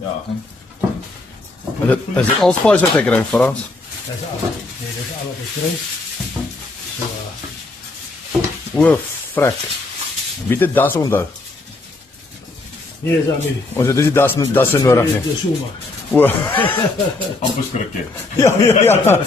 Ja. Is dit al spice wat ek kry, Frans? Dat is alles. Nee, dat is alles wat ik krijg. Zo, O, frek. Wie het das onthou? nee, dat is aan mij. Ons het dus die das nodig nie. De zomer. O, Amper skrikkie. ja.